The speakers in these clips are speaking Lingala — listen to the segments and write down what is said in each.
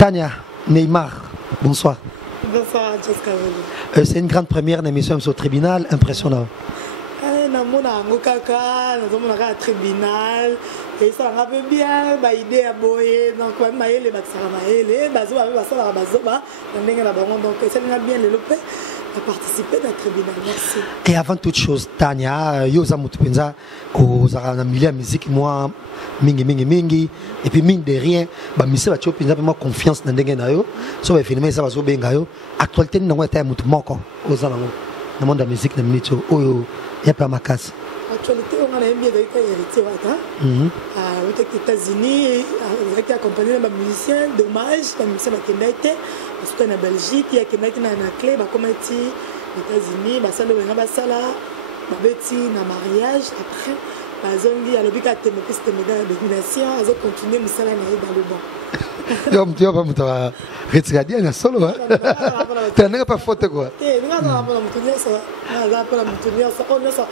Tania, Neymar, bonsoir. Bonsoir, Jessica. C'est une grande première d'émission au tribunal, impressionnant. Namona ngokaka nazomona tribunal et ça va bien ba idée à boyer donc quand maele ba tsara maele bazoba basala bazoba ndenge na bango donc ça va bien le lopé à participer à tribunal. Merci. Et avant toute chose, Tania, yoza mutupenza kozara na milieu musique moi mingi et puis mine de rien ba mise ba cho penza moi confiance na ndenge na yo so ba filmer ça bazo benga yo actualité na ngota mutu moko ozala ngo na monde de musique na minito oyo ya pa makasi. Actualité on a bien avec héritier wata aux États-Unis avec accompagné les musiciens dommage comme ça qui était parce que na Belgique il y a qui na clé ba comme ti États-Unis ba sala ba sala ba beti na mariage après bazongi à l'obika temo piste médaille de domination azo continuer musala na dans le bon. Yo mtio pa mutwa retiradia na solo hein. T'as pas faute quoi. Nga na pas mutunia ça na pas mutunia ça on ça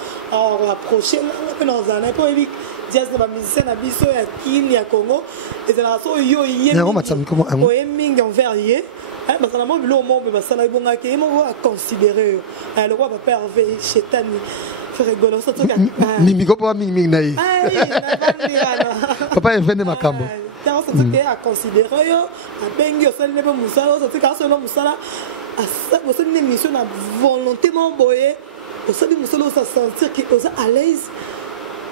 approcher na dans un peu ebi jazz na musicien na biso ya Kin ya Congo et dans la so yo yé. Na ngoma tsami comment o eming en verrier. Parce que la mobile au monde ba sala ibonga ke mo a considérer le roi va pas Hervé Chetani. Rigolo ça truc mimiko pa mingi na yi papa invente makambo tant ça truc à considérer yo a bengi o sala nebe musala ça truc à solo musala à ça vous savez une mission à volonté non boyer au sala musala ça sentir que vous à l'aise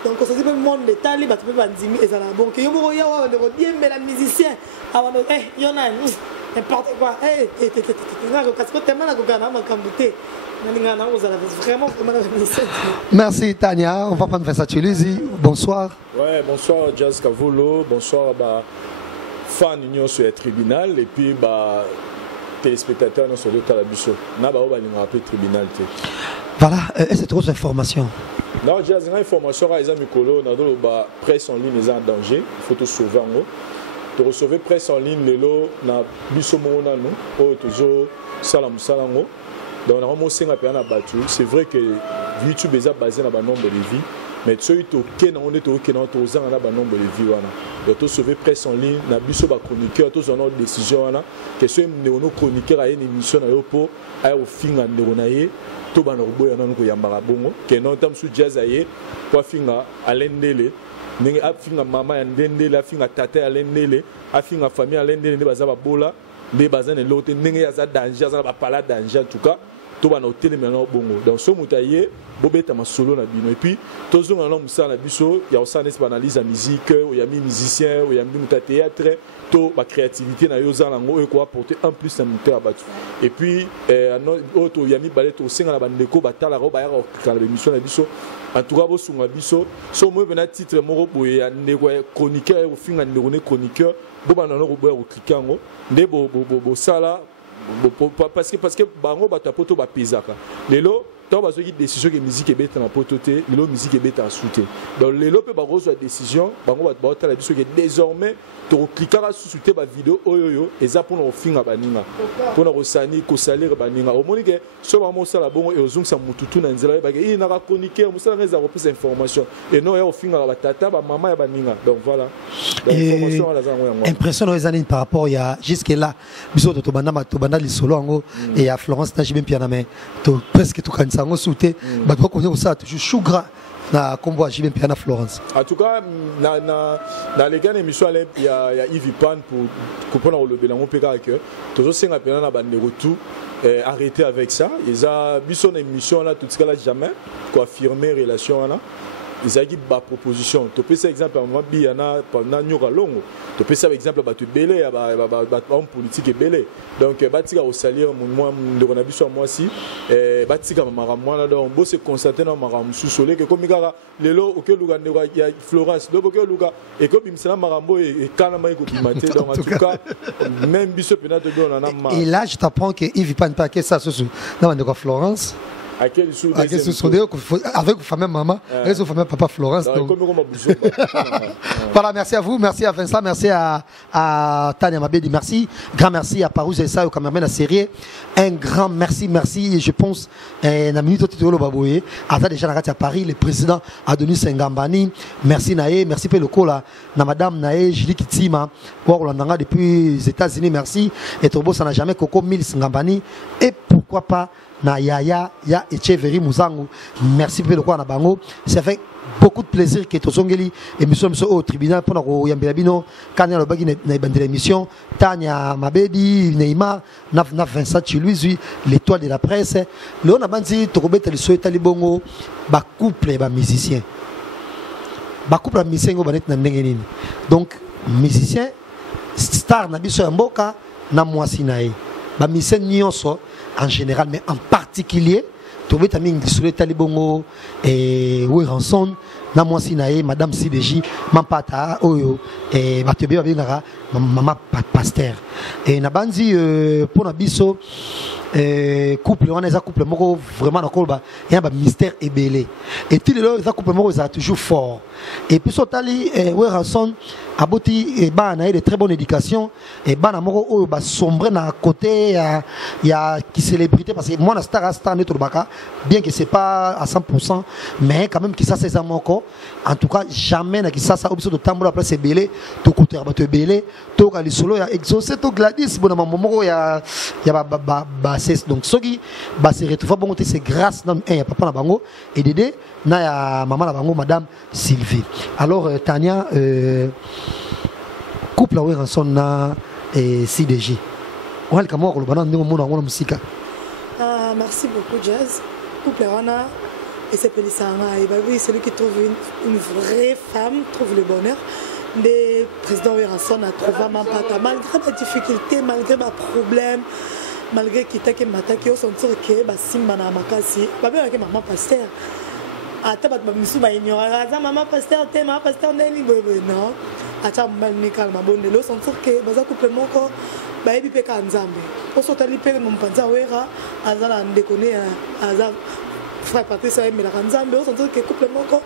donc ça c'est pas monde détail li ba tu peux pas dire et ça la bon que yo mo ya wa de bien mais la musicien avant eh yo na n'importe quoi eh parce que tellement la gana makambo te. Merci Tania, on va prendre ça chez Luzi. Bonsoir. Ouais, bonsoir Jazz Kavolo, bonsoir bah fan union sur le tribunal et puis bah téléspectateurs sur le Talabiso. Na ba ba linga après tribunal té. Voilà, c'est trop d'informations. Non, Jazz une information à Isa Mikolo, na do ba presse en ligne est en danger, il faut te sauver en haut. Tu recevez presse en ligne lelo na biso mona no, o toujours salam salango. Donc, c'est vrai que YouTube est basé sur le nombre de vies, mais tu as nombre de vies. Donc, tu sauves presse en ligne, tu as des chroniqueurs, tu as des décisions, que ce soit chroniqueur a une émission pour aller au fin de l'année, tu as des gens qui jazz pour finir à l'endele. Ningi afinga mama ya ndendele afinga tata ya lendele afinga famille ya lendele baza babola nde baza ne lote ningi ya za danger za ba pala danger en tout cas to ba na hotel maintenant bongo donc so mutaye bobeta masolo na bino et puis tozo na musala na biso ya osana se analyse ya musique ou ya musicien ou ya muta théâtre to ba créativité na yo za nango e ko apporter en plus na muta abatu et puis auto ya mi balete o singa na bandeko batala ro ba ya ka la émission na biso en tout cas bosunga biso so mo bena titre moko boye ya ndeko chroniqueur o finga ndeko ne chroniqueur bo ba na no ko boya o cliquango nde bo sala parce que bango batapoto ba pezaka lelo tant parce que décision que musique est bête na pototé lelo musique est bête à souter donc lelo pe ba reçoit décision bango ba ta la biso que désormais to cliquera sous ba vidéo oyoyo eza pour no finga baninga pour na rosani ko salaire baninga au monique so ba mo sala bongo e ozung sa mututu na nzela ba ke ina ka chroniqueur mo sala reza repose information et non ya o finga ba tata ba maman ya baninga donc voilà information la zango yango impression aux années par rapport ya jusque là biso to banda li solo ngo et ya Florence na jibem piana mais to presque tout kan sango souté ba ko connait ça toujours chougra na combo à jibem piana Florence en tout cas na les gars émission il y a Yves Pan pour prendre le belango peka que toujours singa piana na bande retour arrêter avec ça ils a biso na émission là tout ce cas là jamais quoi affirmer relation là ils ont ba proposition to peux ça exemple moi biana pendant nyoka longo to peux ça exemple ba tu belé ba homme politique belé donc batika au salir moi ndeko na biso moi si batika maramwa na donc bo se constater na maram sous-solé que comme kaka lelo okeluka ndeko ya Florence donc okeluka et comme bimsela marambo et kana mai ko bimate donc en tout cas même biso pena to don na ma et là je t'apprends que Yves Pan pas que ça sous na ndeko Florence À quel sous avec famille maman, et son famille papa Florence. Voilà, merci à vous, merci à Vincent, merci à Tania Mabedi, merci. Grand merci à Parouze et ça, au cameraman à série. Un grand merci, et je pense, la minute au titre de Baboué, à déjà à Paris, le président Adonis Ngambani, merci Naé, merci Peloko, la madame Naé, Julie Kitima, depuis les États-Unis, merci. Et Tobo, ça n'a jamais Coco Mills Ngambani, et pourquoi pas na Yaya ya Echeveri Muzangu, merci Peloko na Bango, ça fait beaucoup de plaisir que Tosongeli émission au tribunal pour la Yambelabino, Kanya Lobagi na bandé l'émission, Tania Mabedi, Neymar, Naf Vincent Chiluizi, l'étoile de la presse, le on a bandi Tokobeta le souhaita libongo, ba couple ba musicien. Ba couple ba musicien go banet na ndenge. Donc musicien star na biso ya mboka na mwasi nae. Ba musicien nyonso en général mais en particulier Tobé Taming sur Talibongo et Ranson, Namwasi Nae, Madame CDJ, Mampata, Oyo, et Batebe Abinara, Maman Pasteur. Et Nabandi pour Nabiso, couple, on a un couple moko vraiment dans le il y a un mystère ébélé. Et tout le long, les couple moko sont toujours fort. Et puis, Sotali, Ranson, aboti et bah na de très bonne éducation et bah na moko oyo ba sombre na côté il y a qui célébrité parce que moi na star neto baka bien que c'est pas à 100% mais quand même qui ça c'est ça moko en tout cas jamais na qui ça obso de tambola place belé to côté ba te belé to ka li solo ya exaucé to Gladys bona moko ya ba c'est donc soki ba se retrouver bon c'est grâce na ya papa na bango et dédé na ya maman na bango madame Sylvie. Alors Tania couple à Ranson na CDJ. Merci beaucoup Jazz. Couple Rana et c'est Pelissanga et oui, celui qui trouve une vraie femme trouve le bonheur. Le président Ranson a trouvé ma pata malgré les difficultés, malgré mes problèmes, malgré qu'il t'a que mata qui ont senti que bah simba na makasi, bah bien que maman pasteur. Ata bat bamisu ba ignorera za maman pasteur te maman pasteur ndeni boy non ata mbali kalma bondelo sentir que baza couple moko ba ebi pe ka nzambe o sotali pe mon panza wera azala ndekone aza frère Patrice aimela nzambe o sentir que couple moko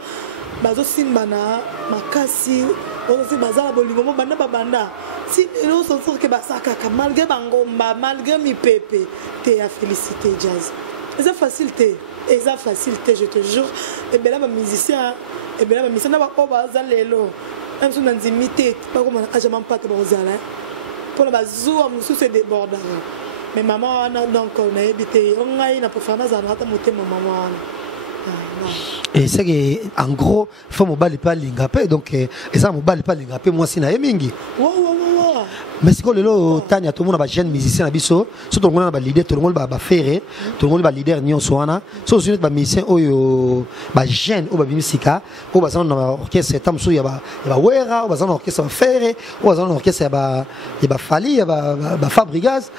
bazo simba na makasi o sentir bazala bolingo mo banda babanda si elo sentir que basaka malgré bangomba malgré mi pepe te a félicité Jazz c'est facilité et ça facilité je te jure et bien là ma musicien et bien là ma musicien n'a pas bazar lelo même si on a intimité pas comme à jamais pas te bazala pour la bazoua musu se déborde mais maman donc on a habité on a une performance à notre moté maman et c'est que en gros faut mobile pas lingapé donc et ça mobile pas lingapé moi si na mingi mais c'est que le Tania tout le monde a jeune musicien à biso surtout tout le monde a leader tout le monde a ferré tout le monde a leader nion soana so sur notre musicien oyo ba jeune ou ba musica ou ba dans orchestre tamsu ya ba wera ou ba dans orchestre ferré ou ba dans orchestre ya ba fali ya ba Fabregas.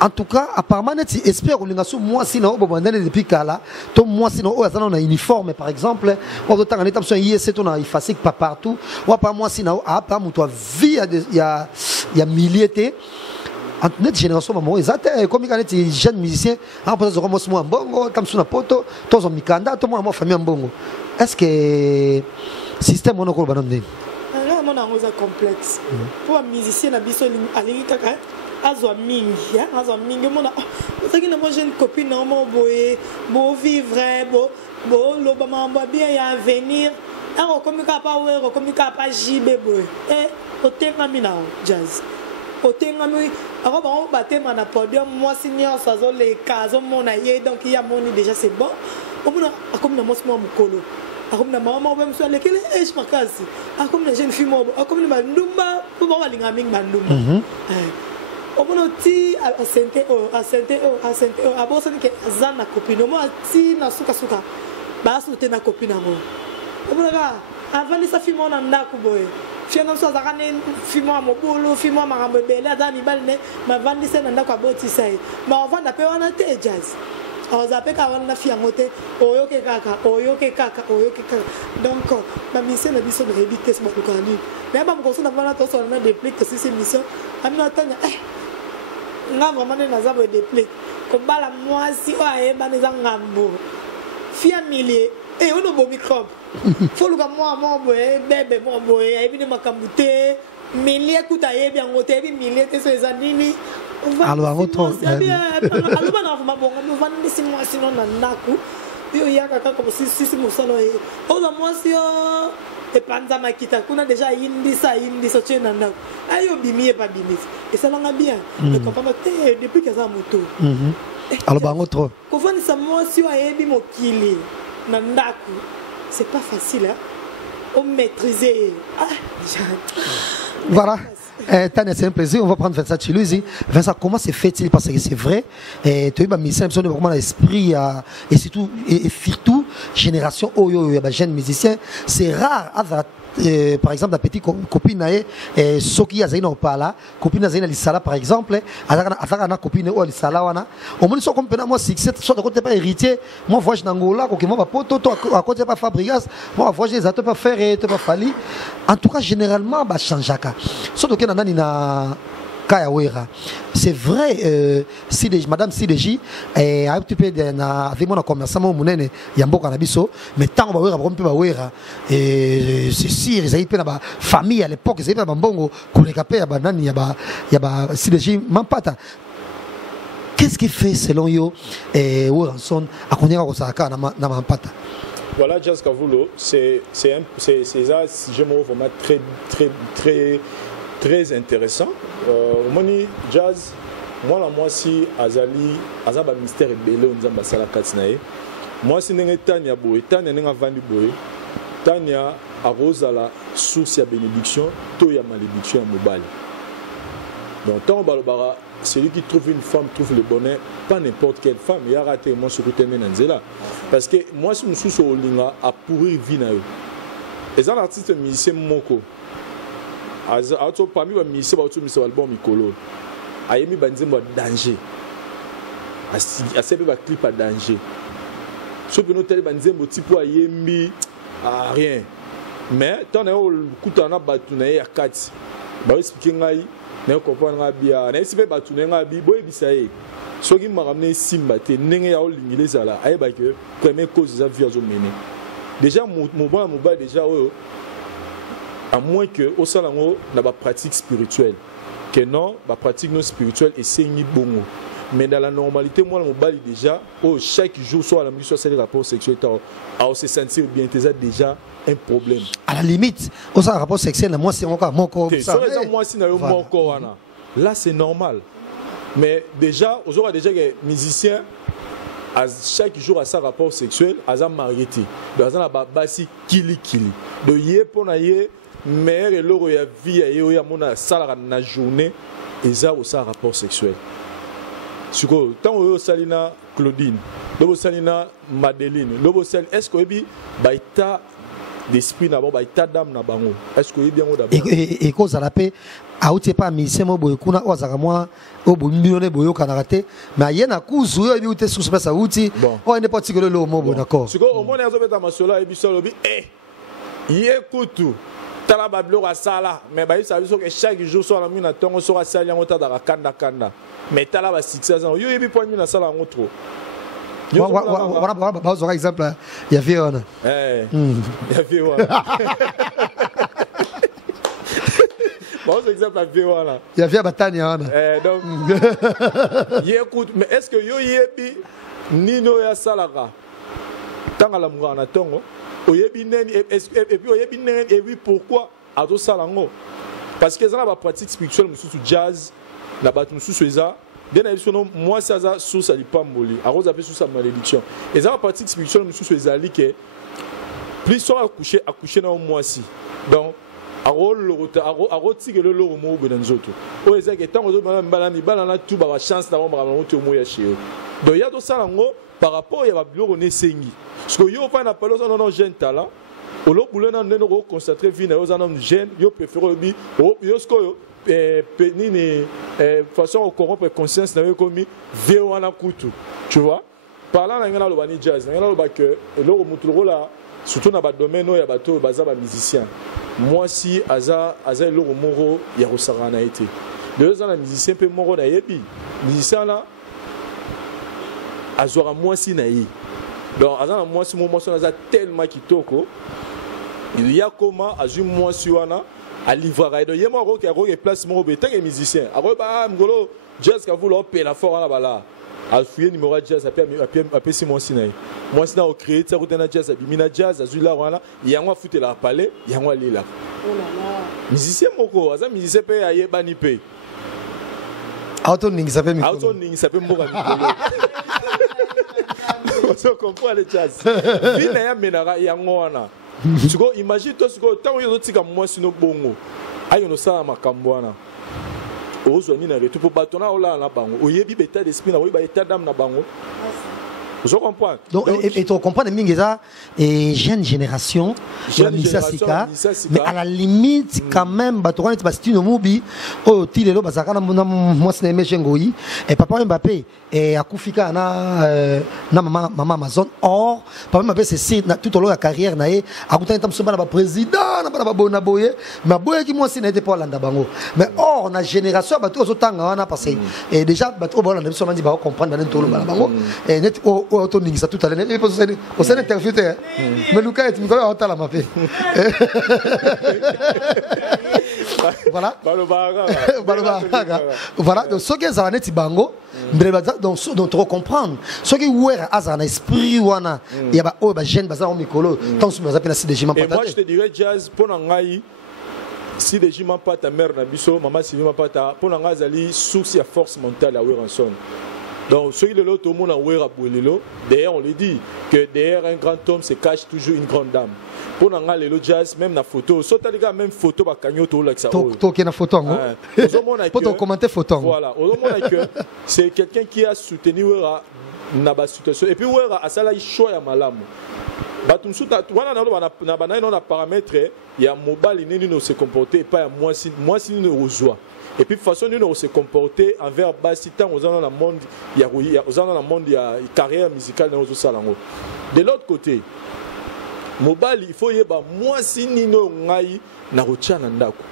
En tout cas, apparemment, j'espère que nous moi si nous depuis là, tout moi si nous on a uniforme par exemple, on doit en état c'est on a effacer pas partout. Ou pas moi si nous pas toi vie il y a milliers en notre génération maman exact comme quand les jeunes musiciens en passant comme moi bongo comme sur la poto tous en mikanda tout moi famille en bongo. Est-ce que système on a quoi banane? Alors mon angoisse complexe. Pour un musicien na biso alingi kaka azwa mingi mona saki na moi j'ai une copine na mo boye bo vivre bo lo ba mamba bien ya venir en komika pa wero komika pa jibe boye otenga mina Jazz otenga mi ako ba on batema na podium moi senior sazo le caso mona ye donc il y a moni déjà c'est bon omona akomi na mosmo mukolo akomi na mama ba mso lekele je makasi akomi na jeune fille mo akomi na ndumba bo ba linga mingi bandumba on ti a santé a bossa que zana copine moi ti na suka ba soute na copine mo obola avant ça fimo na ndako boy fiana so zakane fimo mo bolo fimo marambo bele azani balne ma vandi se na ndako aboti sai ma vanda pe wana te Jazz ozape ka wana fiangote oyoke kaka donc ma mission na biso de éviter ce bakani mais ba mkoso na vana to so na déplique si mission amina tanya nga vraiment naza bo déplique ko bala mwasi o ayeba neza ngambo fia millier et on a beau microbe faut le moi bébé moi boy et bien makambute millier écoute aye bien ngote bien millier te ces anini alors votre bien alors on va bon on va ni si moi sinon na naku yo yaka comme si musalo e on a moi si et panza makita kuna déjà indi ça tchena na ayo bimi pas bimi et ça l'a bien mais quand pas depuis que ça moto alors bango trop ko vani sa moi si ayebi mokili na ndaku c'est pas facile hein on maîtriser voilà. Tania, c'est un plaisir. On va prendre Vincent Chiluzi. Vincent, comment se fait-il? Parce que c'est vrai. Tu as mis vraiment l'esprit et surtout génération jeune musicien. C'est rare. Par exemple, la petite copine Soki Azaina Opala, copine Azaina Lisala par exemple, Azana copine ou Lisala wana. Au moins sont comme moi succès, soit de côté pas héritier. Moi voyage d'Angola, que moi pas poto, à côté pas Fabregas, moi voyage les autres pas faire et pas Fali. En tout cas, généralement, bah changeaka. Soit de Kenana na Kayawera. C'est vrai, Madame Sideji, a un petit peu avec mon commerçant, mon nene, Yambo Kanabiso, mais tant on va voir et c'est sûr, ils avaient une famille à l'époque, ils avaient un bongo, qu'on est capé à Banani, il y a Sideji, Mampata. Qu'est-ce qui fait selon vous, Ouranson, à Konyaka Osaka, na Mampata? Voilà, Jazz Kavulo, c'est ça, je me vraiment très intéressant. Moni jazz, moi si azali azaba mystère belé on zamba sala katsinae. Moi si nenga Tania boy, Tania nenga vandi boy. Tania arosala source ya bénédiction, to ya malédiction ya mobile. Donc tant balobara, celui qui trouve une femme trouve le bonheur, pas n'importe quelle femme, il a raté moi sur côté nanzela. Parce que moi si je suis au linga a pourrir vie na yo. Et un artiste musicien moko parmi les musiciens qui ont fait l'album Mikolo, il y a un danger. Il y a un clip à danger. Si vous avez un type de rien. Mais tant que vous avez un bâton, il y a 4. Vous expliquez, vous comprenez bien. Vous expliquez, vous avez dit, si vous avez un simba, vous avez un première cause de la vie. Déjà, déjà, à moins que au salon n'a pas pratique spirituelle que non la pratique non spirituelle et c'est ni bon mais dans la normalité moi mon bali déjà chaque jour soit la musique soit les rapports sexuels à se sentir bien c'est déjà un problème à la limite au ça rapport sexuel moi c'est encore mon corps ça moi si mon corps là c'est normal mais déjà aujourd'hui déjà que musicien à chaque jour à sa rapport sexuel à sa mariété dans la basi kili de yé pour naïe mais l'euro ya vie et ya mona sala na journée et ça aussi un rapport sexuel. Suko tant o salina Claudine, lobo salina Madeleine, lobo sal est-ce que bi baita d'esprit na baita d'âme na bango. Est-ce que bien o d'abord. Et cause à la paix a outé pas misé mo boy kuna o zaka moi o bo million boyo kanarate mais yena kuzu yo bi outé sous ça outi o ne pas tigolo lo mo bo d'accord. Suko au moins azo beta masola et bi solo bi yekutu tala bablo à sala mais ba ça veut dire que chaque jour sur la mine na tongo sur sala yango ta da kanda mais tala ba 600 ans yo yebi point na sala ngo trop voilà par exemple il y avait on il y avait on bon exemple à Véo là il y avait Batania donc écoute mais est-ce que yo yebi nino ya salaka tanga la mura na tongo et puis pourquoi à tout ça parce que ça la pratique spirituelle sous jazz la batte sous ça moi ça sous ça pas molli à rose avec sous sa malédiction et ça la pratique spirituelle sous ça que plus soit accoucher dans moi si donc à retirer le loro mo dans autres o eza que tant que balana tout ba chance d'avoir vraiment tout mo ya chez donc il y a tout ça par rapport à Babylone Nessengi. Parce que yo pas na parole non jeune talent. Au lo boulot na neno ko concentrer vie na yo zanom jeune, yo préfère bi yo sko penini façon corrompre conscience na yo comme veo na kutu. Tu vois? Parlant na ngana lo bani jazz, ngana lo ba que lo muturo là surtout na ba domaine ya bato baza ba musicien. Moi si aza lo moro ya rosara na été. Deux ans la musicien pe moro na yebi. Musicien là azora moi si naï donc azana moi si moi son aza tellement kitoko il y a comment azui moi si wana a livrer donc yema ko ke place mo be tant musicien aro ba ngolo jazz ka vouloir payer la fort là bala a fouiller numéro jazz après si moi sinai moi sina au créer ça route na jazz abimina jazz azui là wana yango fouter la palais yango lila Oh là là. musicien moko aza musicien pe ayeba ni pe auto ningi ça fait mikolo auto ningi ça peut mboka mikolo on comprend le jazz vina ya menara yango wana siko imagine to siko tango yo tika mwasi no bongo ayo no sala makambo wana ozo ni na retu po batona ola na bango oyebi beta d'esprit na oyebi ba état d'âme na bango. Je comprends. Donc, et tu comprends, et jeune génération, mais à la limite, quand même, tu as dit oh, Tilelo, moi, c'est un et papa Mbappé, et à Koufika, maman Amazon, or, papa Mbappé, c'est tout au long de la carrière, à côté de président, mais boye qui moi, c'est n'était pas là, mais or, on a génération, parce que déjà, on dit, comprendre, et net, autonomie ça tout à l'heure au sein interviewé mais Lucas est Nicolas on t'a la mappé voilà voilà donc ce que ça net bango donc trop comprendre ce que ouera azana esprit wana ya ba o ba jeune baza au mikolo tant que ça pena si des jimans et moi je te dirais jazz pour ngai si des jimans pas ta mère na biso maman si pas ta pour ngai zali source ya force mentale à Weranson. Donc, ce qui est là, tout le monde a oué à Bouelelo. D'ailleurs, on le dit que derrière un grand homme se cache toujours une grande dame. Pour nous, le jazz, même la photo, sauf les gars, même photo, bah, cagno, tout là, que ça. Toi, qui a photo, pour ton commenter photo. Voilà, au moins que c'est quelqu'un qui a soutenu la situation. Et puis, à ça, là, il choisit à malam. On a paramètre, il y a mobile, il ne se comporter pas moi si nous ne reçoit. Et puis de toute façon nous se comporter envers Bassitan aux dans le monde il y a carrière musicale dans aux salango. De l'autre côté mobile il faut yeba moi si nino ngai na rocha na ndako.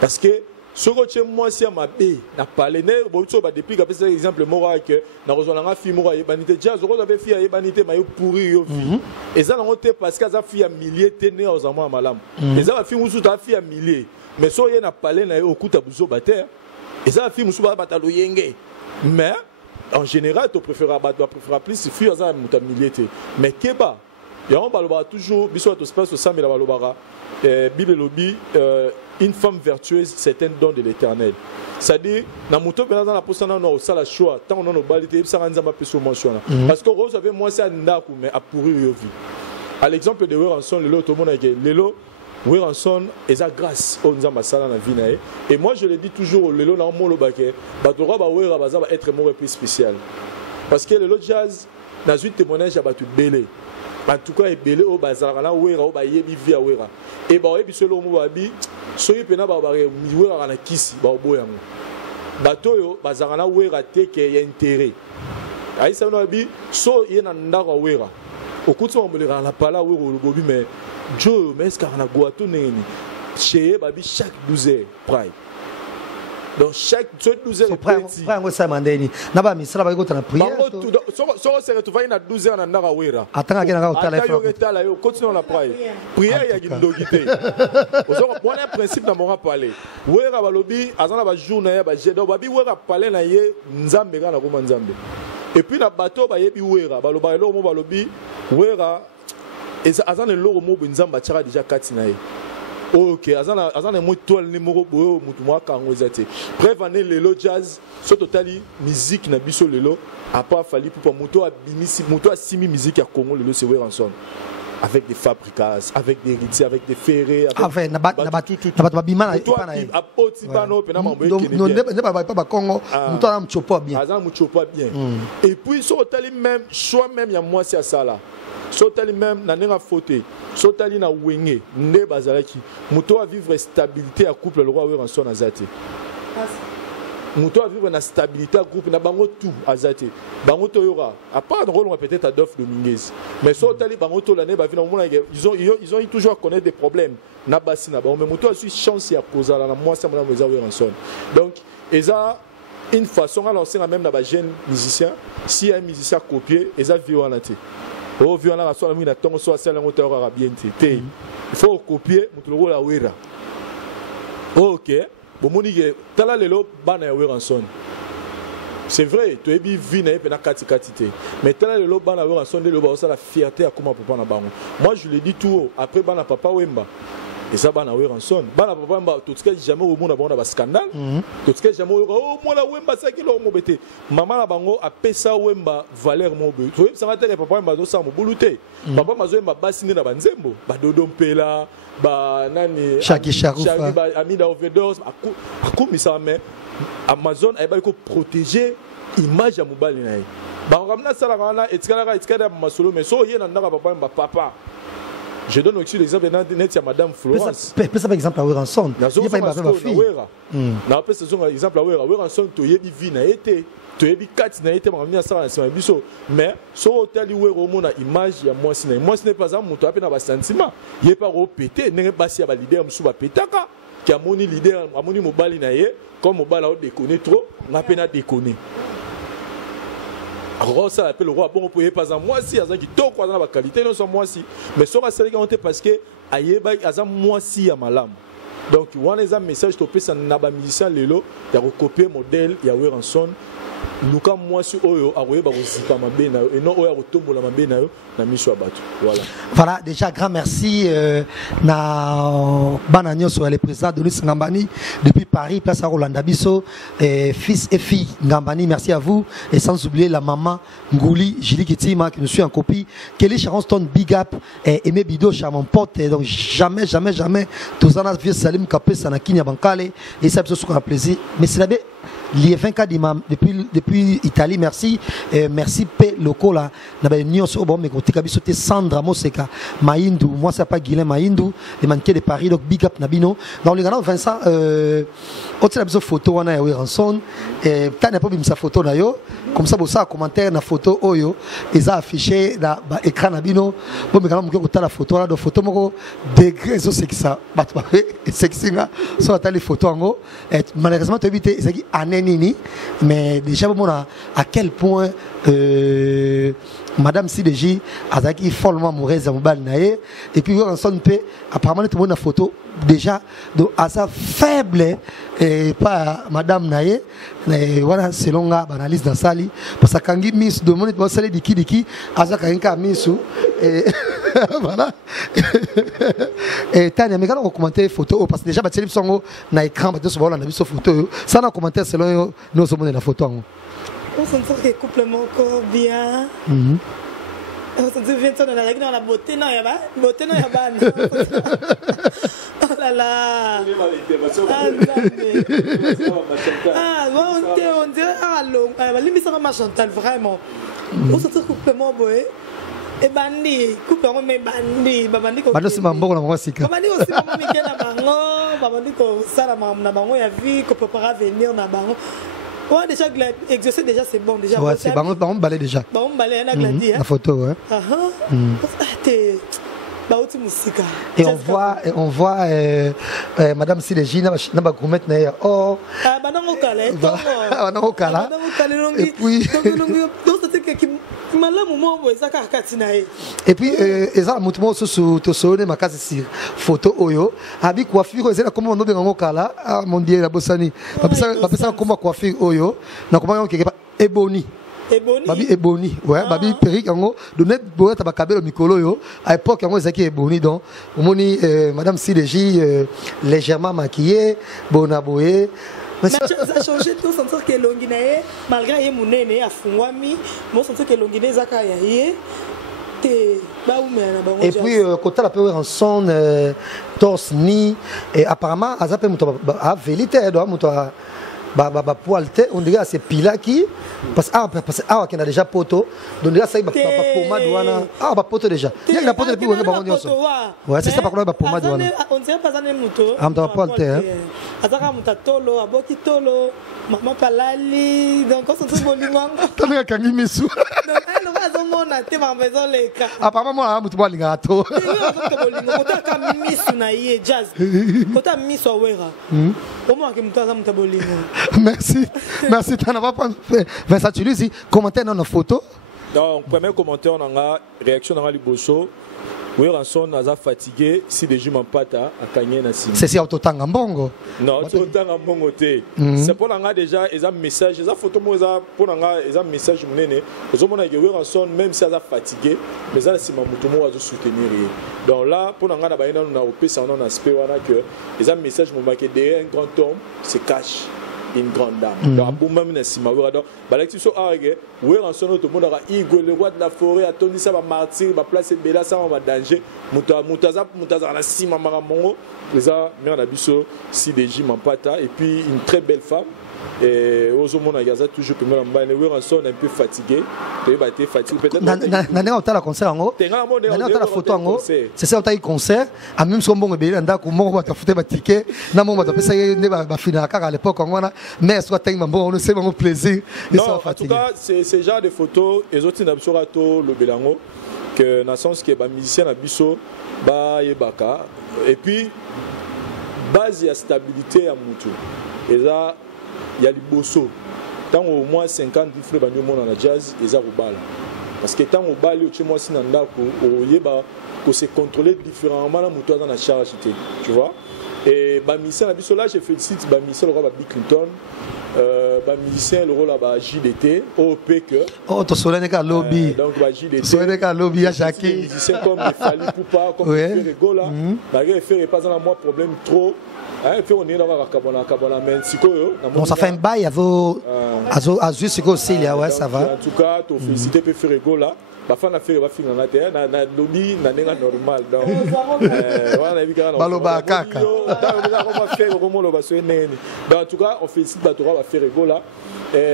Parce que ce que moi si ma bé na parlé ne boto ba depuis que par exemple mora que na rejoindre nga fille mora yebanité jazz on avait fille yebanité mayo pourri yo vie. Et ça na roté parce que ça fille à milliers téné aux amants malam. Et ça fille musu ta fille à milliers. Mais si on a parlé au coup de bouzo bater, et ça fait musuba batalo yenge. Mais en général, tu préfères plus si fuir ça muta milité. Mais keba, y a on balobara toujours biso to space au sam et la balobara. Bible lobby une femme vertueuse c'est un don de l'Éternel. C'est-à-dire na muto dans la posana no sala choix tant on no balité ça ranza ma peso mention. Parce que rose avait moi ça ndaku mais a pourri yo vie. À l'exemple de Weranson le lot tout monde avec lelo Weranson est à grâce au Nzamba Sala na vie. Et moi je le dis toujours le lot na molo baké batora ba wera baza ba être mon repris spécial. Parce que le lot jazz na une témoignage ba tu belé. En tout cas belé au bazar na wera au ba yebi via wera. Et ba yebi solo mo babi soyi pena ba wera na kisi ba boya mo. Bato yo bazar na wera te ke y a intérêt. Aïssa no babi so yena ndaka wera. Okuti mo le la pala wera le bobi mais Joe, mais est-ce qu'on a goûté chez Babi chaque 12 heures, prime. Donc chaque 12 heures, prime ça mandeni. Naba mi sala ba go tana prière. So se retrouver na 12 heures na ndaka wera. Atanga kena ga tala fa. Atanga yo continue la prière. Prière ya gindogité. Ozo ko point principe na mora parler. Wera balobi azana ba journée ba jedo babi wera parler na ye nzambe kana ko nzambe. Et puis na bateau ba yebi wera baloba lo mo balobi wera et azan le loro mo binzamba tchara déjà katina ye. OK, azan mo toile ni moko boyo mutu mo kango ezate. Bref année lelo jazz so totali musique na biso lelo a pas fallu pour moto abimisi moto a simi musique ya Congo lelo c'est Weranson. Avec des fabricats, avec des héritiers, avec des ferrés, avec enfin nabati babima na apoti bano pena mambo ekene. Non ne pas Congo, muto na mchopo bien. Azan mchopo bien. Et puis so totali même choix même ya moi c'est ça là. Sotali même na nenga faute sotali na wenge nde bazalaki muto a vivre stabilité à couple le roi Weranson azate muto a vivre na stabilité à couple na bango tout azate bango to yora à part rôle on peut-être à Adolphe Dominguez mais sotali bango to la ne ba vina mona ils ont toujours connaître des problèmes na basi na bango mais muto a su chance ya kozala na moi ça mona Weranson donc eza une façon à lancer même dans les jeunes musiciens. Si un musicien copié, ils ont vu en athée. Oh, vu en la soit la tongue soit celle en hauteur arabienne. Il faut copier, mutulo la wera. Ok, bon moni tala lelo bana ya weranson. C'est vrai, tu es bien vu na pena kati katité. Mais tala lelo bana weranson de lo ça la fierté à comment papa na bango. Moi je le dis tout haut, après bana papa wemba. Et ça bana weranson. Bana papa wemba tout ce que jamais au monde a ba scandale. Tout ce que jamais oh moi la wemba ça qui lo mo bete. Maman na bango a pesa wemba valeur mo be. Tu vois ça va te papa wemba do ça mo buluté. Papa mazo wemba basine na banzembo, ba dodompela. Ba nani Shaki Sharoufa ba Amida Overdose akomisa mais Amazon a pas protéger image ya mobali na ye ba ramna sala kana etikala masolo mais so yena ndaka papa je donne aussi l'exemple net ya madame Florence pesa par exemple à Weranson il pas ma fille na pesa son exemple à Weranson to yebi vi na été to yebi kati na été ma sala na biso mais so hotel wero mona image ya moi ce n'est pas un moto apena ba sentiment yé pas repéter n'est pas si ba leader msu ba petaka qui a moni leader amoni mobali na ye comme mobali a déconner trop na pena déconner. Alors ça appelle le roi bon pour pas en moi si azaki to kwa na ba qualité non sont moi si mais so ba seli on parce que ayeba azam moi si ya malam. Donc on les a message to pesa na ba musicien lelo ya recopier modèle ya Weranson. Luka moi si oyo aroyeba kozika mabe na et non oyo kotombola mabe na yo na miso ya bato. Voilà, déjà grand merci na bana nyonso le président Denis Ngambani depuis Paris place à Rolanda Bisso fils et fille Ngambani, merci à vous et sans oublier la maman Ngouli Julie Kitima qui nous suit en copie. Kelly Charonston big up et Aimé Bido chez mon pote donc jamais tous en vieux Salim Kapé Sanakini Bankale et ça peut faire plaisir mais c'est la les 20 cas depuis Italie, merci. Merci P. Locola. Mais quand Sandra Moseka, Maïndou, moi c'est pas Guilain Maïndou, les manqués de Paris, donc big up Nabino. Dans le grand Vincent, autre la photo, on a Weranson, et t'as pas vu sa photo, comme ça, vous avez commentaire na photo, oyo, ils ont affiché dans l'écran Nabino. Bon, mais quand même, vous avez la photo, la photo, moi, degré, c'est que ça, c'est que ça, soit les photos en haut, malheureusement, tu as évité, c'est qui Nini, mais déjà à quel point Madame Sideji a été follement amoureuse de Mobile Naé et puis on sonne peu apparemment tout le monde a photo déjà donc à sa faible et pas Madame Naé voilà selon l'analyse dans sali parce que quand il miss de monde va saler diki à ça quand il miss et voilà et Tania mais quand on commenter photo parce que déjà bateli songo na écran ba so on a vu sur photo ça na commentaire selon nous sommes la photo. On sent que le couple encore bien. On sent que dans la beauté, non, il y a beauté, non, il y a oh là là. Ah, on dirait, ah, limite, ça va Chantal, vraiment. On sent que le couple est beau. Et bandi, couple mais bandi, bandi ko. Bandi c'est mambo la musique. Bandi aussi mambo mi na bango, bandi ko sala na bango ya vie ko préparer venir na bango. Ouais déjà exercer déjà c'est bon déjà. Ouais, c'est bango balai déjà. Bango balai na gladi hein. La photo ouais. Et on voit Madame Sideji na ba gourmette na oh. Ah banango kale. Banango kala. Et puis et puis eza mutumo so to sone makasi si photo oyo abi coiffure ezela comme on benga kala mon dieu la bosani bapesa comme coiffure oyo na komanga quelque part eboni babi eboni ouais babi perruque yango donné boya tabakabelo mikolo yo à époque yango ezaki eboni donc omoni Madame Sideji légèrement maquillée bonaboye. Mais ça a changé tout, sans que l'onginae, malgré que mon nez a fumé, moi sans que l'onginae zakayaye, t'es là où mais. Et puis quand elle a peur en son torse ni et apparemment à zappé muto a vérité doit muto ba poilte on dirait c'est pila qui parce qu'on a déjà poto donc déjà ça ba pomade wana ba poto déjà il y a la poto depuis on est ba on ouais c'est ça par contre ba pomade wana on dirait pas un muto am ta poilte azaka mutatolo aboki tolo maman palali donc on se bolingo tanga kangi misu donc elle va zomona te ma maison leka apparemment moi mutu bolinga to bolingo kota ka misu na ye jazz kota misu awera comment que mutaza mutabolingo merci t'en as pas Vincent Tuluzi commentaire dans nos photos. Donc premier commentaire on a réaction dans liboso. Oui, Ranson a fatigué si des juments pata à Kanye Nassim. C'est si autotanga mbongo. Non, autotanga mbongo te. C'est pour l'anga déjà ils ont message, ils ont photo moi pour l'anga ils ont message menene. Ils ont montré que oui Ranson même si ils ont fatigué, mais ça c'est ma mutumo à soutenir. Donc là pour l'anga na baina na opé ça on a aspect wana que ils ont message mo marqué derrière un grand homme se cache une grande dame. Donc pour même na sima oui donc balaki so argue oui Ranson tout le monde a igwe le roi de la forêt attendu ça va martyr va placer bela ça va danger mutaza na sima marambo les a mère na biso si des gym en pata et puis une très belle femme et aux hommes on a gazé toujours que même oui Ranson un peu fatigué il va être fatigué peut-être na la concert en na la photo en c'est ça on a eu concert à même son bon bela ndako mo ba ta photo ba ticket na mo ba pesa ne ba fina à l'époque on a mais soit tellement bon on sait mon plaisir et ça en tout cas c'est ce genre de photos et autres na biso rato le belango que dans le sens que les musiciens na biso ba yebaka et puis base ya stabilité à mutu et là il y a les bosso tant au moins 50 frères banyo mona na jazz et ça rubala parce que tant au bali chez moi sinanda ko yeba ko se contrôler différemment la mutu dans la charge tu vois et ba musicien na biso là je félicite ba musicien le roi Bill Clinton ba musicien le rôle là JDT OP que to solene ka lobby donc ba JDT solene ka lobby ya Jackie musicien comme Fali Poupa comme Ferregola malgré faire pas dans moi problème trop hein fait on est là kabona mais sikoyo bon ça fait un bail azu siko aussi là ouais ça va en tout cas to féliciter pe Ferregola ba fa na faire ba finir na terre na lobby na nenga normal donc voilà évidemment baloba kaka donc en tout cas on félicite Batora ba Ferregola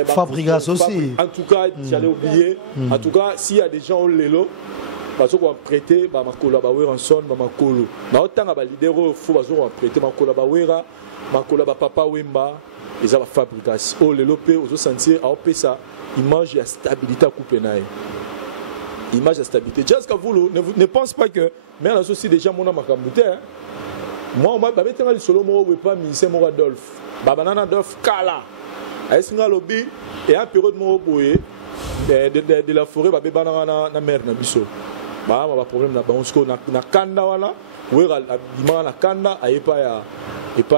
Fabregas aussi en tout cas j'allais oublier en tout cas s'il y a des gens au lelo parce qu'on prêter ba makolo ba Ranson ba makolo na otanga ba leader faut bazo prêter makolo ba wera makolo ba papa wemba ils ont Fabregas oh lelo pe ozo sentir a opesa image ya stabilité à couper nae image de stabilité. Just que vous ne pensez pas que mais là aussi déjà mon ama kambuté moi on m'a mettre le solo mo pas ministre mo Adolphe babanana Adolphe kala est-ce nga lobby et un période mo boye de la forêt ba bana na mer na biso ba problème na bansko na kanda wala wera na kanda ayepa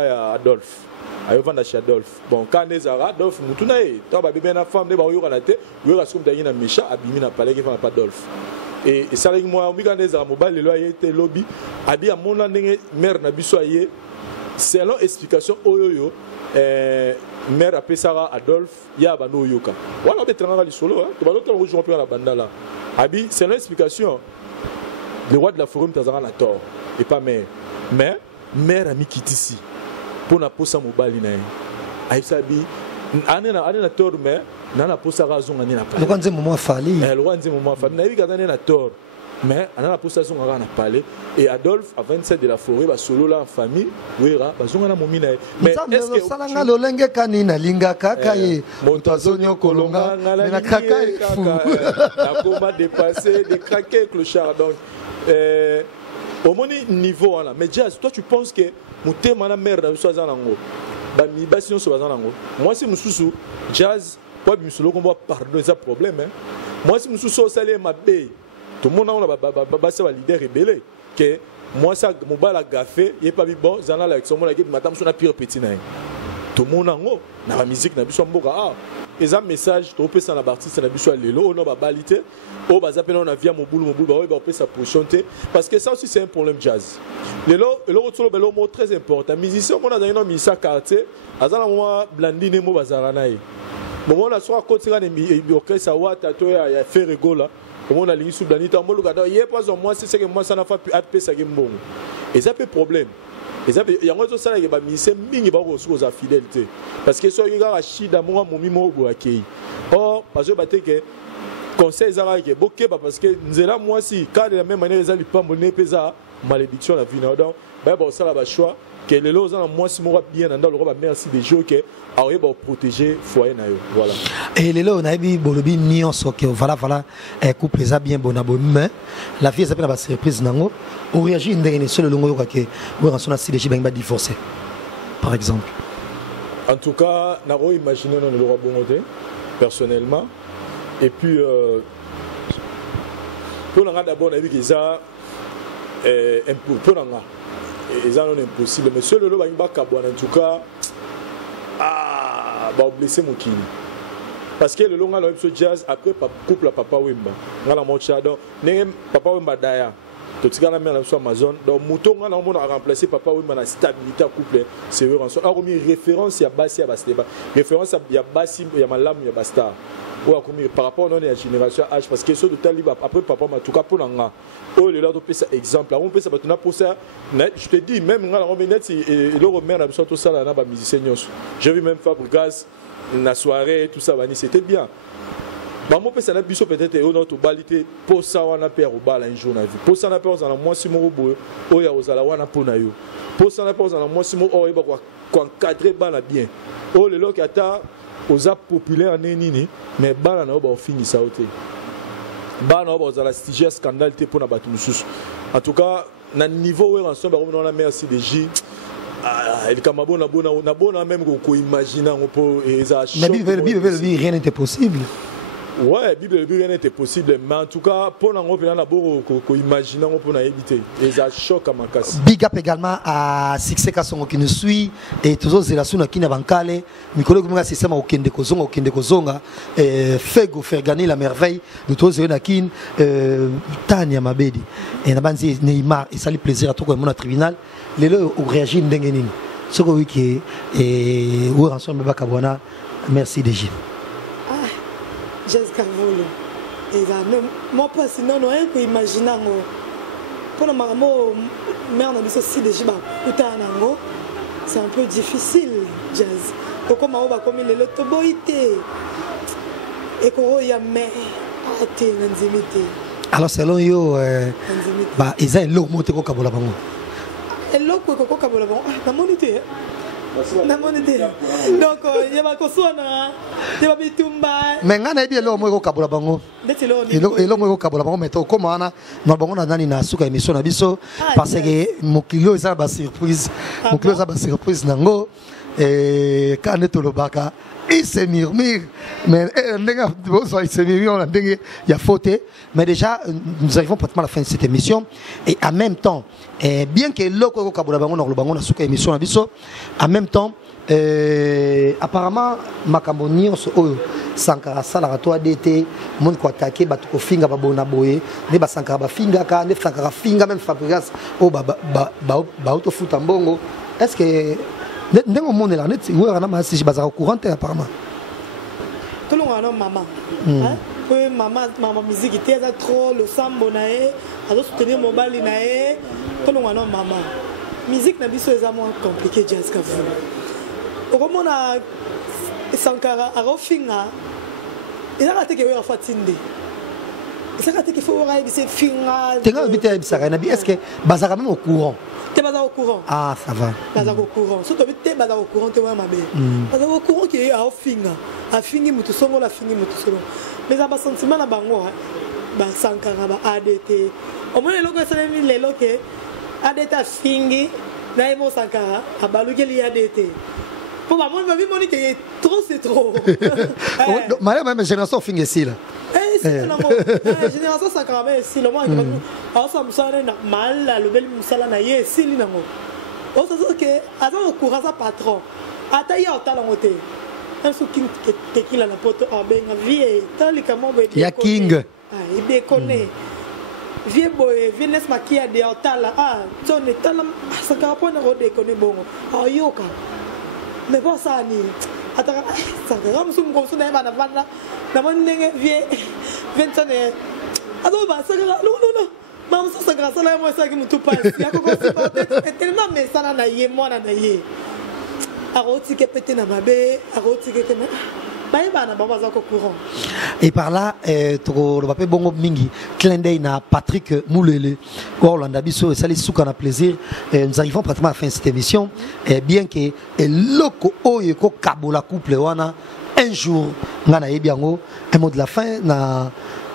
ya Adolphe ayovanda chez Adolphe bon quand les Adolphe mutuna e to ba bébé na femme ne ba yoka na te yoka skum dayi na mécha abimi na palais qui fa pas Adolphe et ça avec moi on biga les mobile le ayete lobby abi a mona ndenge mère na biso aye selon explication oyoyo mère apesara Adolphe ya ba no yoka wala betranga li solo to ba l'autre rejoint pe na bandala abi selon explication le roi de la forêt tazara na tort et pas mère ami kitisi pour na posa mobali na aisabi anena tort mais na posa raison na le roi moment fali le roi moment fali na bika na tort mais na posa raison na parler et Adolphe à 27 de la forêt ba solo là en famille wera bazonga na momina mais est-ce que salanga lolenge kanina linga kaka ye mutazonyo kolonga na kaka na koma dépasser de craquer clochard donc au mon niveau là mais Jazz toi tu penses que mutema na mère na biso zanango ba mi basino so bazanango moi si mususu Jazz pas bimisolo ko pardon ça problème hein moi si mususu salé ma bé tout le monde on ba ça leader rebelle que moi ça mobala gafé y pas bon zana la action la madame so na pire petit na tout le monde ngo na la musique na biso mboka et un message to pesa na artiste na biso lelo no ba balité o ba zapena on a via mobulu ba pesa position parce que ça aussi c'est un problème Jazz lelo rotolo belo mot très important musicien on a dans un musicien quartier azala moi blandine mo bazara nae bon on a soit côté na orchestre wata to ya Ferregola comme on a ligne sous blandine to mbolo gada yé pas au moins c'est que moi ça na fa pesa mbongo et ça peut problème et ça il y a un autre ça que ba musicien mingi ba ko sur sa fidélité parce que so yega rachida mo momi mo bo akei oh parce que baté que conseil zara ke boke parce que nzela moi si quand de la même manière les ali pas moné pesa malédiction la vie donc bah bon ça la choix que les lots en moi si moi bien dans le roi merci des jours que arrive pour protéger foyer na yo voilà et les lots on a bi bolobi nyonso que voilà couple ça bien bon mais la fille ça peut la surprise nango on réagit ndenge sur le longo que on rançon si les gens va divorcer par exemple. En tout cas n'a pas imaginé dans le roi bongoté personnellement et puis pour nous d'abord on a vu que ça pour nous et ça non impossible mais seul le va en tout cas va blesser mon kini parce que le long alors ce jazz après couple papa Wemba ngala mo chado ne papa Wemba daya to tika na mère sur Amazon donc mouton ngala on a remplacé papa Wemba na stabilité couple c'est vrai en a remis référence ya Bassi ya Basteba référence ya Bassi ya Malam ya Basta ou a commis par rapport à la génération H parce que ce de tel livre après papa en tout cas pour nga oh le là de ça exemple on peut ça maintenant pour ça je te dis même ngala on net et le remet na biso tout ça là na ba musicien j'ai vu même Fabregas na soirée tout ça c'était bien bah moi ça na biso peut-être on notre balité pour ça on a peur au bal un jour na vie pour ça na peur dans moi si mo boye o ya ozala wana pona yo pour ça na peur dans moi si mo o ba quoi encadrer bala bien oh le loc ata oza populaire nini mais bala na ba fini ça oté bala na ba ozala stige scandale te pona batu mususu en tout cas na niveau où ensemble on a merci de J il kamabo na bona même ko imaginer on peut mais Bible rien n'était possible. Ouais, Bible rien n'était possible mais en tout cas pour n'en revenir na bo ko imaginer on peut na éviter les chocs à Makasi. Big up également à Succès Kasongo qui nous suit et toujours Zelasu na kina bankale mikolo kuma système okende kozonga fego faire gagner la merveille de tous na kin Tania Mabedi et na banzi Neymar et ça lui plaisir à tout comme mon tribunal les lots ont réagi ndenge nini soko wiki et ou ensemble bakabona merci DJ. Jessica Volo et là moi pas sinon non rien que imaginer pour le maramo mère na biso si déjà ba utanango c'est un peu difficile jazz comme on va comme les lotoboité et ko ya mais ate nzimité alors selon yo bah ils ont l'eau monter ko kabola bango et l'eau ko kabola bango na monité donc il y a kosona il y a bitumba mais ngana ebi elo mo kabula bango elo mo kabula bango meto koma na na bango na nani na suka émission na biso parce que mokilo eza ba surprise nango quand to lobaka il se murmure mais il se murmure on a dingue il y a faute mais déjà nous arrivons pratiquement à la fin de cette émission et en même temps bien que loko kabula bango na bango na suka émission na biso en même temps apparemment makambo nyonso oyo Sankara sala to adete monde ko attaquer batu ko finga ba bona boye ne ba Sankara ba finga ka ne Sankara finga même Fabregas o ba auto foot mbongo est-ce que ndenge monde là net ou na ma si bazara courant apparemment tout le monde maman hein que maman musique était trop le sambo nae à soutenir mobile nae tout le monde maman musique na biso est moins compliqué jazz ka vous comment na Sankara a refinga il a raté que il a fatinde il a raté qu'il faut railler c'est finga tenga bité bisaka na bi est-ce que bazara même au courant t'es pas au courant ah ça va bazara au courant surtout t'es pas au courant t'es ouais ma belle bazara au courant qui a finga a fingi mutu songo la fingi mutu songo mais ça ba sentiment na bango ba Sankara ba ADT au moins les locaux c'est les locaux ADT fingi na emo Sankara a baluki li ADT pour moi ma vie monique est trop c'est trop même génération fingi ici là c'est non génération Sankara mais si le moi alors ça me semble mal le bel musala na ye si li nango on se dit que avant au courant ça patron ataye au talon côté un sou king qui la porte en ben vie tant les comment il y a king il déconne vie boy vienes maquilla de otala son est tellement Sankara pour ne déconner bon yoka mais bon ça ni attends Sankara me somme comme ça na bana na mon ndenge vie 20 ans alors bah Sankara non maman Sankara ça là moi ça qui me tout passe il y a tellement mais ça na yé moi na yé aroti que pété na mabe aroti que Et par là, le papier bongo mingi, clin d'œil na Patrick Moulele, Orlando Bisso et Sali Souka na plaisir. Nous arrivons pratiquement à la fin de cette émission. Bien que loko oyeko kabola couple wana un jour ngana yebiango un mot de la fin na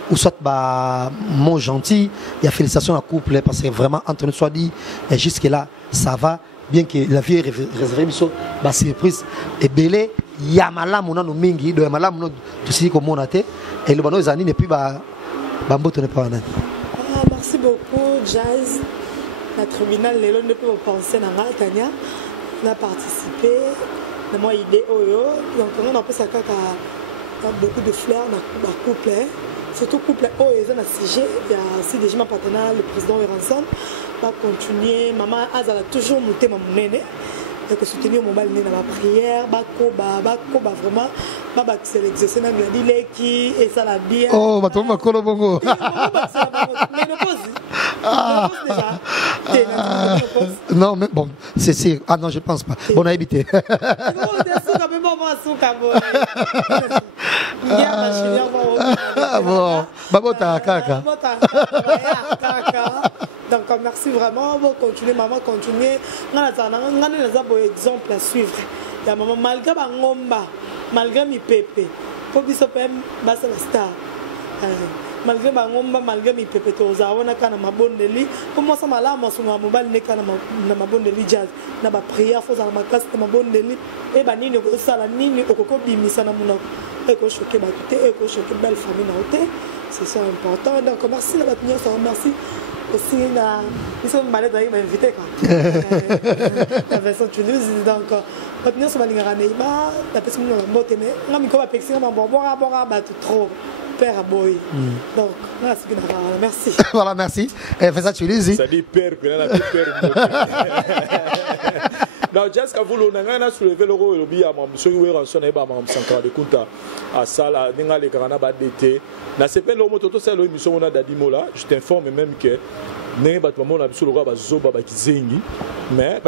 ou soit bah mon gentil, il y a félicitations à couple parce que vraiment entre nous soit dit et jusque là ça va. Bien que la vie est réservée, bah surprise et belé, yamala mona no mingi, do yamala mona tout ce qu'on a été et le bano zani ne plus bah bamboto ne pas là. Merci beaucoup Jazz. La tribunal les ne peut penser na Tania, on a participé, na moi idée oyo, donc on a fait ça à beaucoup de fleurs dans couple, surtout couple oyo ils ont un sujet, il y a aussi déjà ma partenaire le président Ransom. Pas continuer, maman a toujours monté ma monnaie. Donc soutenir mon mal dans la prière, vraiment, c'est l'exercice même il dit qui et ça la bien. Oh, ma tombe colo bongo. Mais déjà. Non mais bon, c'est ah non je pense pas. On a évité. Bon, babota kaka. Donc merci vraiment, vous continuez, maman continuez. On a un exemple à suivre. La maman malgré ma ngomba, malgré mi pépé, pour que ça peut la star. Malgré ma ngomba, malgré mi pépé, tu as on a quand ma bonne deli. Pour moi ça m'a là, moi sur ma mobile n'est quand ma bonne deli jazz. Na ba prière, faut dans ma classe ma bonne deli. Et bah ni ne ça la ni au coco bimisa na mon et que choqué ba tout et que choqué belle famille na hôtel. C'est ça important. Donc merci la tenir, ça remercie. Aussi, ils sont malades d'ailleurs m'inviter quoi. La version Toulouse donc maintenant sur ma ligne Raneima, la personne me monte mais on me comme pexer mon bon tout trop père à boy. Donc merci. Voilà merci. Fais ça Toulouse. Ça dit père que la père. Non, just quand vous l'avez soulevé le rôle, il y a un monsieur qui est renseigné par Mme Sankara de Kunta à Sala, Ninga les Granada d'été. Dans ce pays, l'homme c'est l'émission on a d'Adimola. Je t'informe même que Ninga Batouamon a besoin de voir Zoba Bakizengi, mais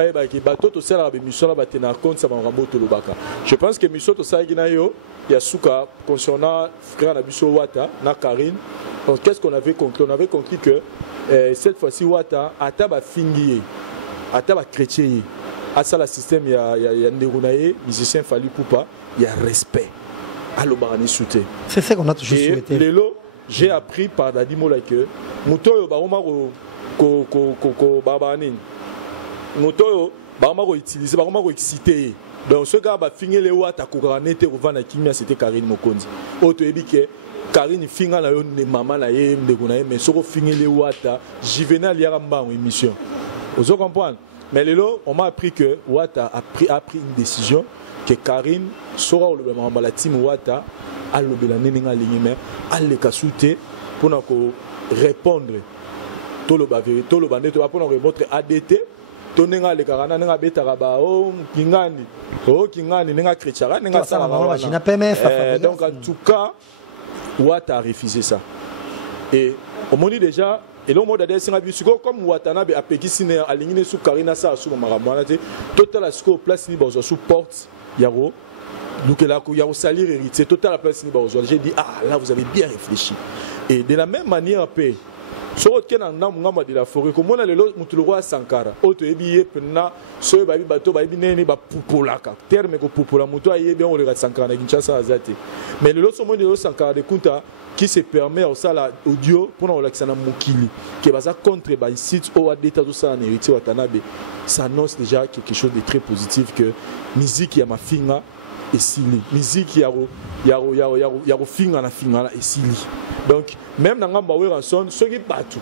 Bato to sera l'émission là batena compte ça va ramboter le baka. Je pense que l'émission to ça ginayo, il y a Souka concernant frère Nabiso Wata, na Karine. Donc qu'est-ce qu'on avait conclu? On avait conclu que cette fois-ci Wata ataba fingier, ataba chrétien. À ça, le système, il y a Nerunaye, musicien Fali Poupa, il y a respect. À l'Obarani Souté. C'est ça qu'on a toujours souhaité. Et j'ai appris par Dadi Molake, Moutoyo Baromaro Barbanin, Moutoyo Baromaro utilisé, Baromaro excité. Donc ce gars a fini les ouates à Kouranete ou Vana Kimia, c'était Karine Mokonzi. Auto Ebike, Karine Finga na ne maman na ye Nerunaye, mais sur fini les ouates, Jivenal Yaramba en émission. Vous comprenez? Mais là, on m'a appris que Wata a pris une décision que Karine sera le la team Wata à l'obélanéninga ligne à l'écasouté pour nous répondre tout le bavérité tout le bandé pour nous remontrer ADT tonenga le karana nenga betaraba o kingani nenga chrétiara nenga ça donc en tout cas Wata a refusé ça et on m'a dit déjà. Et le mode d'adresse comme Watanabe a pékissé à l'ingénieur sous Karina ça sous Maramonate, total à ce qu'on place ni dans sous porte Yaro, donc là qu'il y a au salaire héritier, total à place ni dans j'ai dit ah là vous avez bien réfléchi. Et de la même manière paix. Sur autre qu'un an de la forêt, comme on a le roi Sankara, autreébillé pena, ce baby bateau baby neni ba pupolaka, terme que pupola muto aye bien on le Sankara na Kinshasa azate. Mais le lot de Sankara de Kunta qui se permet au sala audio pour nous l'accès à Mukili qui va contre les sites au d'état tout ça en héritier Watanabe ça annonce déjà quelque chose de très positif que musique y a ma finga et sili musique y a finga na finga et sili donc même dans ngamba we ranson ceux qui battent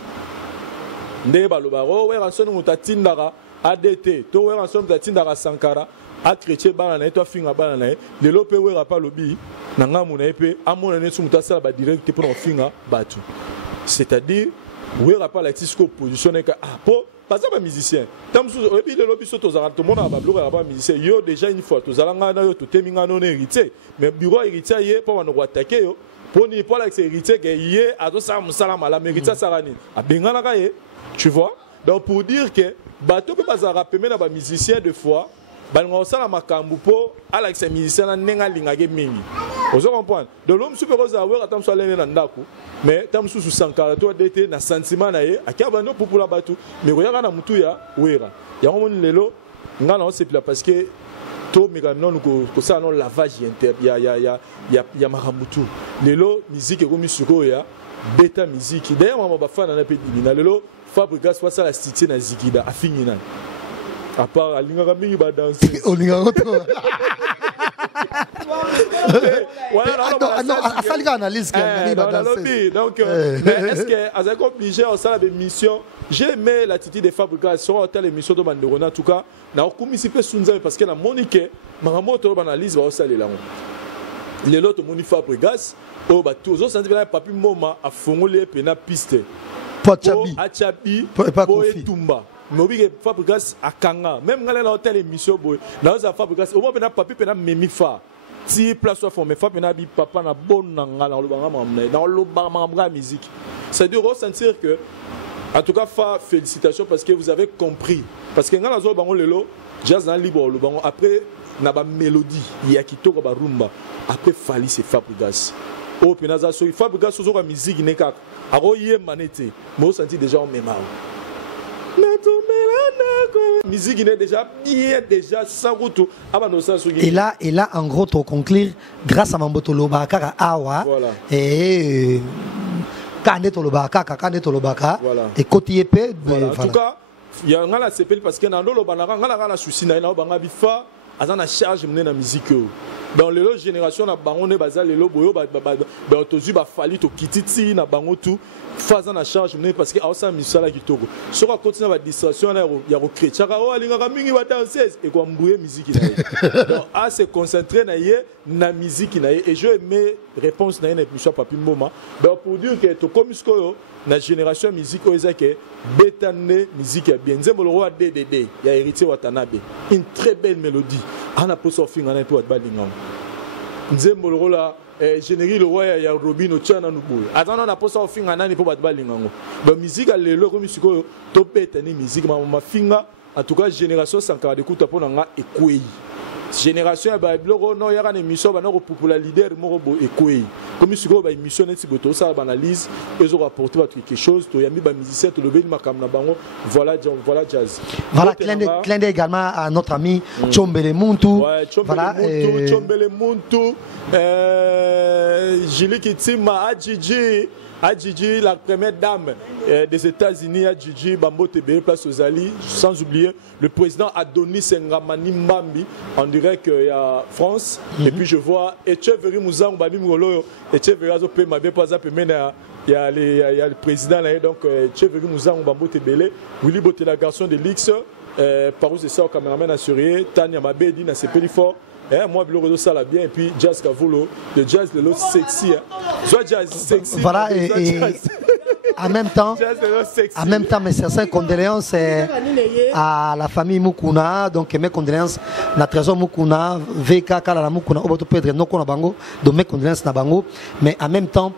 ndé balobaro we ranson mutatindara ADT to we ranson mutatindara Sankara a chrétien banana to finga banana le lope we rapa lobi nanga muna epe amona ne sumuta sala ba direct pour finga batu c'est-à-dire we rapa la tisco positionné que ah po pas ça ba musicien tamsu et puis le lobi soto za to mona ba blora ba musicien yo déjà une fois to zalanga na yo to teminga non héritier mais bureau héritier yé pour wana attaquer yo pour ni pour l'accès héritier que yé a to sa musala la héritier sarani a bengana ka yé tu vois donc pour dire que bato peut pas rappeler mais na ba musicien de fois balinga osala makambu po ala kisa musicien na nenga lingage mingi Vous comprenez? De l'homme super aux avoir attends soit l'année nandaku, mais tam sous sankara toi d'été na sentiment na ye, akabano pour la batu, mais regarde na mutu ya wera. Ya on lelo, ngana c'est parce que to migano ko ça non lavage inter ya maramutu. Lelo musique ko misuko ya beta musique. D'ailleurs moi ba fan na pe dibina lelo Fabregas face à la cité na zikida afini na. À part alinga mingi ba danser. Olinga ngoto. Donc, est-ce que obligé à ça la mission? J'ai aimé l'attitude des Fabregas sur telle émission de Bandorona en tout cas. Na okumisi pe sunza parce que la Monique Maramoto banalise va aussi aller là. Les autres Moni Fabregas oh bah tous autres sentir papi moment à fongoler pena piste. Pochabi. Achabi. Tumba. Mais obi Fabregas akanga même ngala na telle émission boy. Na za Fabregas au moins pena papi pena memi fa. Si place soit formé fa pena bi papa na bonne ngala lo banga mamna dans lo banga musique. C'est de ressentir que en tout cas félicitations parce que vous avez compris parce que ngala zo bango lelo jazz na libre lo bango après na ba mélodie ya kitoko ba rumba après fali c'est Fabregas. Oh penaza so Fabregas so ka musique ne ka aro ye manete mo senti déjà en mémoire. Musique est déjà bien déjà sans route. Et là en gros pour conclure grâce à Mamboto Lobaka awa et Kaneto Lobaka et Kotiepe en tout cas il y a un CPL parce que dans le banara ngala souci na banga bifa azana charge mener na musique dans les autres générations na bango ne bazali lo boyo ba tozu ba fali to kititi na bango tout faisant la charge mener parce que awsa misala kitoko sur à continuer ba distraction ya ko créer chaka o alinga mingi ba danseuse et ko mbouye musique na donc à se concentrer na musique na et je aimais réponse na plus soit papi moment donc pour dire que to commesko na génération musique oezake betane musique ya bien nzembo le roi DDD ya héritier Watanabe une très belle mélodie ana po surfing ana po balinga nzembo le roi générie le roi ya Robino Chana nubu atana na po surfing ana ni po balinga ngo ba musique a lelo ko musique to betane musique ma finga en tout cas génération sankara de kuta po nga ekwei génération ya babiloko no yaka na émission bana ko popula leader moko bo ekwei comme siko ba émission neti boto ça banalise ezo rapporter quelque chose to yambi ba musicien to lobeli makam na bango voilà jazz voilà clin d'œil également à notre ami Chombele Muntu voilà Chombele Muntu Julie Kitima Adjidji, la première dame des États-Unis, Adjidji, Bambo TB, place aux Ali, sans oublier le président Adonis Ngamani Mbambi, on dirait qu'il y a France, et puis je vois Etcheveri Mouzang, Babi Mgolo, Etcheveri Azopé, Mabé Pazapemena, il y a le président là, donc Etcheveri Mouzang, Bambo TB, Willy Boté, la garçon de l'X, par où c'est ça, au caméraman assuré, Tania Mabedi, na Sepelifort. Moi, je ça la bien et puis jazz Kavolo, le jazz de l'autre sexy. Jazz sexy. Voilà, et en même temps, mes sincères condoléances à la famille Mukuna. Donc, mes condoléances à la trésor Mukuna, VK, Kalala Mukuna, Oboto Pedre, Noko Nabango, donc mes condoléances Nabango. Mais en même temps,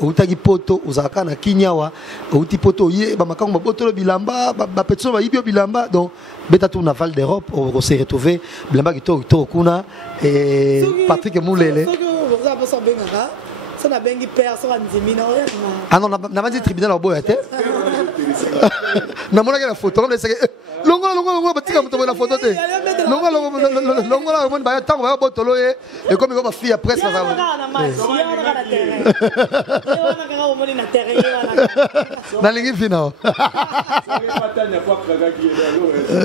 Outagi Poto, Uzaka, na Kinyawa, Outi Poto, Bamakango, Boto Bilamba, Bapetso, Ibio Bilamba, donc, Betatou Naval d'Europe, on s'est retrouvé, Bilamba Gito, Kuna, et Patrick Moulele. Ah non, on n'a pas dit tribunal au bois. On a la photo. On a dit la photo. Et comme il va faire après ça. Dans les finales.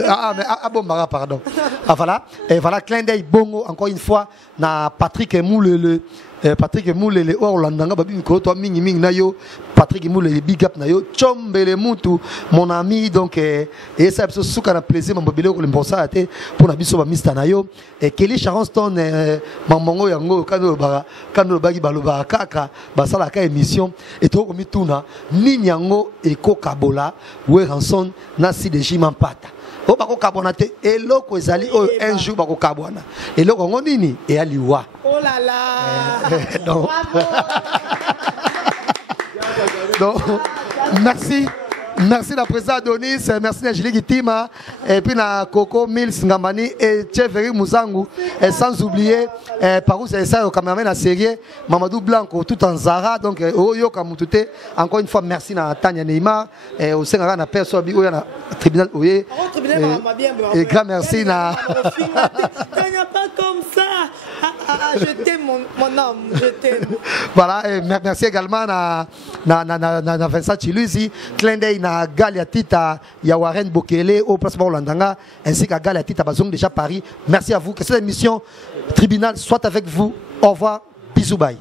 Ah, mais ah bon, pardon. Ah voilà. Et voilà, clin d'œil bongo, encore une fois, na Patrick Moulele. Patrick Moulele Orlandanga babi mikoto mingi mingi nayo Patrick Moulele big up nayo Chombele Muntu mon ami donc et ça se souka na plaisir mambobele ko limposa ate pour na biso ba mista nayo et Kelly Charleston mamongo yango kano bagi baloba kaka basala ka émission et to ko mituna nini yango eko kabola we ranson na si de jimampata o bako kabonate eloko ezali o un jour bako kabwana eloko ngo nini e aliwa oh là là donc merci Merci la présidente Adonis, merci à Julie Gitima, et puis à Coco Mills Ngamani et Tcheferi Mouzangu, et sans oublier, par où c'est ça, au cameraman à série, Mamadou Blanco, tout en Zara, donc Oyo Kamutute, encore une fois, merci à Tania Neymar, et au Sénégal, à personne, au tribunal, et grand merci à. Il n'y a pas comme ça. Je t'aime, mon âme, je t'aime. Voilà, et merci également à Vincent Chiluzi, clin d'œil à Galia Tita, Yawaren Bokele, au place Landanga, ainsi qu'à Galia Tita Bazong déjà Paris. Merci à vous, que cette émission tribunal soit avec vous. Au revoir, bisous, bye.